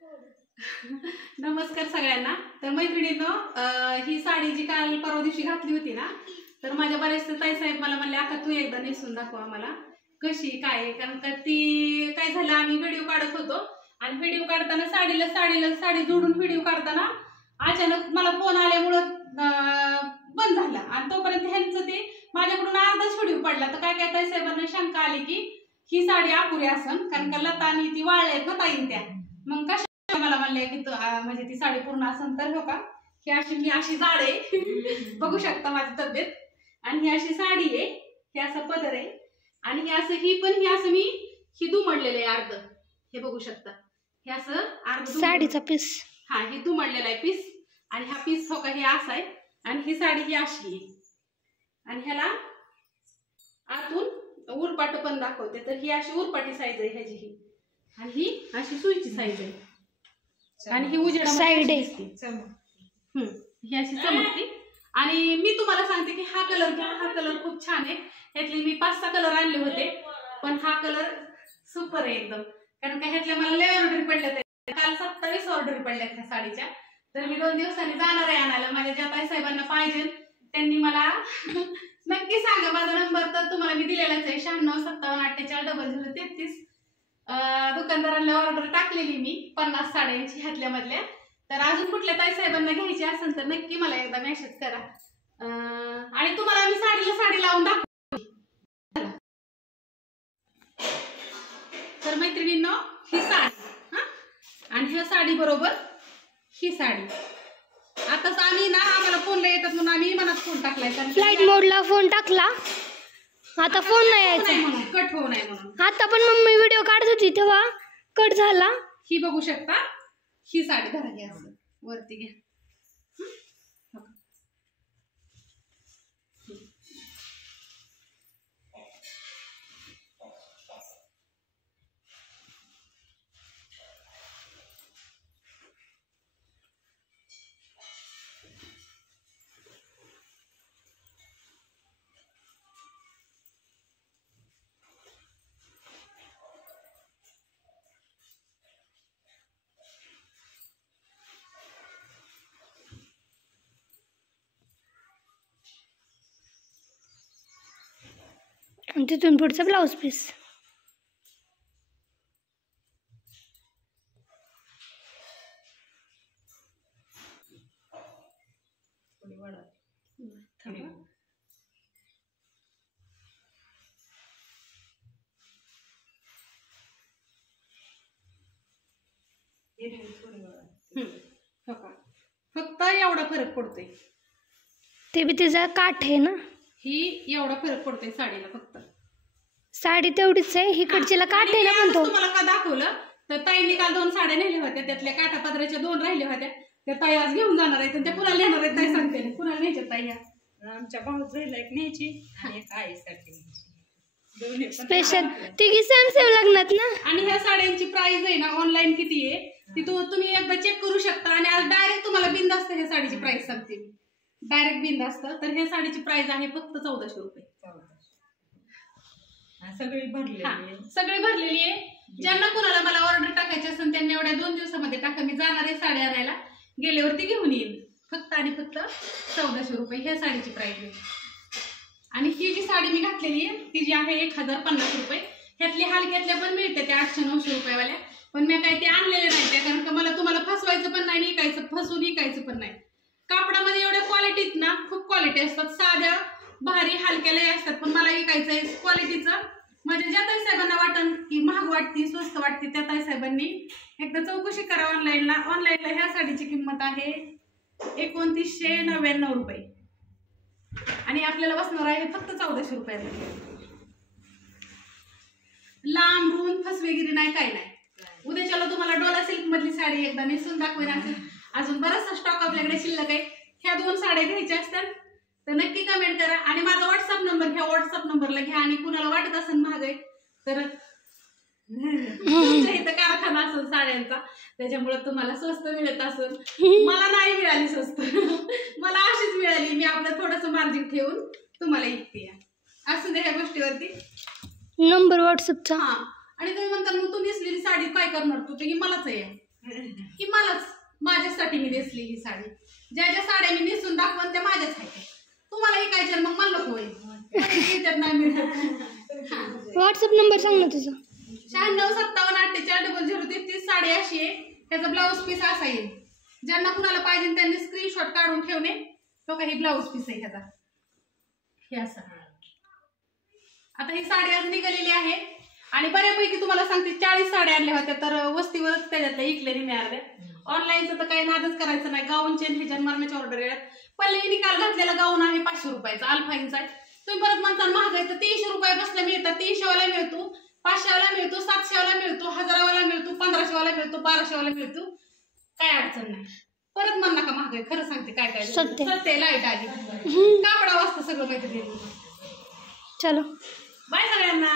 नमस्कार सगळ्यांना। तर मैत्रिणींनो, ही साडी जी काल परवा दिवशी घातली होती ना, तर माझ्या बऱ्याच ताई साहेब मला म्हणले आता तू एकदा नेसून दाखव आम्हाला कशी काय, कारण का ती काय झालं, आम्ही व्हिडिओ काढत होतो आणि व्हिडिओ काढताना साडी जोडून व्हिडिओ काढताना अचानक मला फोन आल्यामुळं बंद झाला आणि तोपर्यंत ह्यांचं ते माझ्याकडून अर्धाच व्हिडिओ पडला। तर काय काय ताई साहेबांना शंका आली की ही साडी अपुरी असन, कारण का लता आणि ती वाळल्यात ना ताईन त्या, मग कशा मला म्हणले की म्हणजे ती साडी पूर्ण असन। तर हो का, ही अशी मी अशी जाड आहे बघू शकता माझी तब्येत, आणि ही अशी साडी आहे, हे असं पदर आहे आणि हे असं ही असं मी ही दुमडलेलं आहे अर्ध, हे बघू शकता, हे असं अर्ध साडीचा पीस, हा हे दुमडलेला आहे पीस, आणि हा पीस हो का हे असा आहे, आणि ही साडी ही अशी आहे, आणि ह्याला आतून उरपाट पण दाखवते। तर ही अशी उरपाटी साईज आहे ह्याची ही, आणि ही अशी सुईची साईज आहे, आणि ही उजेडा साईड आहे, ही अशी चमकते। आणि मी तुम्हाला सांगते की हा कलर खूप छान आहे। ह्यातले मी 5-6 कलर आणले होते, पण हा कलर सुपर आहे एकदम, कारण का ह्यातल्या मला लय ऑर्डर पडल्या, काल 27 ऑर्डर पडल्या त्या साडीच्या। तर मी 2 दिवसांनी जाणार आहे आणायला। माझ्या ज्या ताई साहेबांना पाहिजे त्यांनी मला नक्की सांगा, माझा नंबर तर तुम्हाला मी दिलेलाच आहे, 9657484033। दुकानदारांना ऑर्डर टाकलेली मी 50 साड्यांची ह्यातल्यामधल्या। तर अजून कुठल्या ताई साहेबांना घ्यायची असेल तर नक्की मला एकदा मेसेज करा, आणि तुम्हाला मी साडी लावून दाखवते। तर मैत्रिणींनो, ही साडी आणि ह्या साडी बरोबर ही साडी, आताच आम्ही ना आम्हाला फोनला येतात म्हणून आम्ही मनात फोन टाकलाय, फ्लाईट मोडला फोन टाकला, आता फोन नाही यायचा म्हणून, कट होऊ नये म्हणून। आता पण मम्मी व्हिडिओ काढत होती तेव्हा कट झाला। ही बघू शकता, ही साडी धरा, घ्या असं वरती घ्या, आणि तिथून पुढचा ब्लाउज पीस, फक्त एवढा फरक पडतोय, ते बी तिचा काठ आहे ना, ही एवढा फरक पडतोय साडीला, फक्त साडी तेवढीच आहे, हिकडचीला काठ आहे ना, पण तो तुम्हाला का दाखवलं तर ताईंनी काल 2 साड्या नेल्या होत्या, त्यातल्या काठापदराच्या 2 राहिल्या होत्या, त्या ताई आज घेऊन जाणार आहेत, त्या पुन्हा नेणार आहेत, ताई सांगते ना पुन्हा न्यायच्या ताई, आमच्या भाऊजाईला एक न्यायची आणि एक आईसाठी न्यायची, स्पेशल तिघी सेम सेम लागणार ना। आणि ह्या साड्यांची प्राइस आहे ना ऑनलाईन किती आहे ती तुम्ही एकदा चेक करू शकता, आणि आज डायरेक्ट तुम्हाला बिनधास्त ह्या साडीची प्राइस सांगते मी, डायरेक्ट बिनधास्त। तर ह्या साडीची प्राइस आहे फक्त 1400 रुपये, सगळी भरलेली आहे, सगळी भरलेली आहे। ज्यांना कुणाला मला ऑर्डर टाकायची असेल त्यांनी एवढ्या 2 दिवसामध्ये टाका, मी जाणार आहे साडी आणायला, गेल्यावरती घेऊन येईल, फक्त आणि फक्त 1400 रुपये ह्या साडीची प्राइस आहे। आणि ही जी साडी मी घातलेली आहे ती जी आहे 1050 रुपये, ह्यातली हलक्यातल्या पण मिळते त्या 800-900 रुपयावाल्या, पण मी काही ते आणलेले नाही त्या, कारण का मला तुम्हाला फसवायचं पण नाही, फसवून विकायचं पण नाही। कापडामध्ये एवढ्या क्वालिटीत ना, खूप क्वालिटी असतात, साध्या भारी हलक्यालाही असतात, पण मला विकायचं आहे क्वालिटीचं। माझ्या ज्या ताई साहेबांना वाटण की महाग वाटते स्वस्त वाटते त्या ताई साहेबांनी एकदा चौकशी करा ऑनलाईनला ह्या साडीची किंमत आहे 2999 रुपये, आणि आपल्याला बसणार आहे फक्त 1400 रुपयाला। लांब रुंद फसवेगिरी नाही, काय नाही। उद्याच्याला तुम्हाला डोला सिल्क मधली साडी एकदा नेसून दाखवेन, अजून बराचसा स्टॉक आपल्याकडे शिल्लक आहे। ह्या 2 साड्या घ्यायच्या असतात तर नक्की कमेंट करा, आणि माझा व्हॉट्सअप नंबर घ्या, व्हॉट्सअप नंबरला घ्या, आणि कुणाला वाटत असेल महाग आहे तर तुमच्या इथं कारखाना असेल साड्यांचा, त्याच्यामुळे तुम्हाला स्वस्त मिळत असेल, मला नाही मिळाली स्वस्त मला अशीच मिळाली, मी आपलं थोडंसं मार्जिन ठेवून तुम्हाला इतके असू दे ह्या गोष्टीवरती नंबर व्हॉट्सअपचा। आणि तुम्ही म्हणता मग तू नेसलेली साडी काय करणार तू, की मलाच आहे ही मलाच माझ्यासाठी मी नेसली ही साडी. ज्या ज्या साड्या मी नेसून दाखवून त्या माझ्याच आहेत. तुम्हाला ही काय मग मला नको होईल मिळतात नाही मिळतात. व्हॉट्सअप नंबर सांग ना तुझा. 9657484033 साडी अशी आहे. त्याचा ब्लाऊज पीस असा येईल. ज्यांना कुणाला पाहिजे त्यांनी स्क्रीनशॉट काढून ठेवणे. तो काही ब्लाऊज पीस आहे ह्याचा हे असं. आता ही साडी आज निघालेली आहे आणि बऱ्यापैकी तुम्हाला सांगते 40 साड्या आणल्या होत्या तर वस्तीवरच त्याच्यातल्या इकलेली मिळाल्या. ऑनलाईनचं तर काही नादच करायचं नाही. गाऊनचे ह्याच्या मरणाची ऑर्डर येतात. पल्लवीने काल घातलेला गाऊन आहे 500 रुपयाचा अल्फाईनचा आहे. तुम्ही परत म्हणता महाग आहे तर 300 रुपयापासून मिळतात. 300 वाला मिळतो, 500 वाला मिळतो, 700 वाला मिळतो, 1000 वाला मिळतो, 1500 वाला मिळतो, 1200 वाला मिळतो. काय अडचण नाही. परत म्हण नका महाग आहे. खरं सांगते काय काय सत्य लाईट आली कापडा वाजता सगळं माहिती. चलो बाय सगळ्यांना.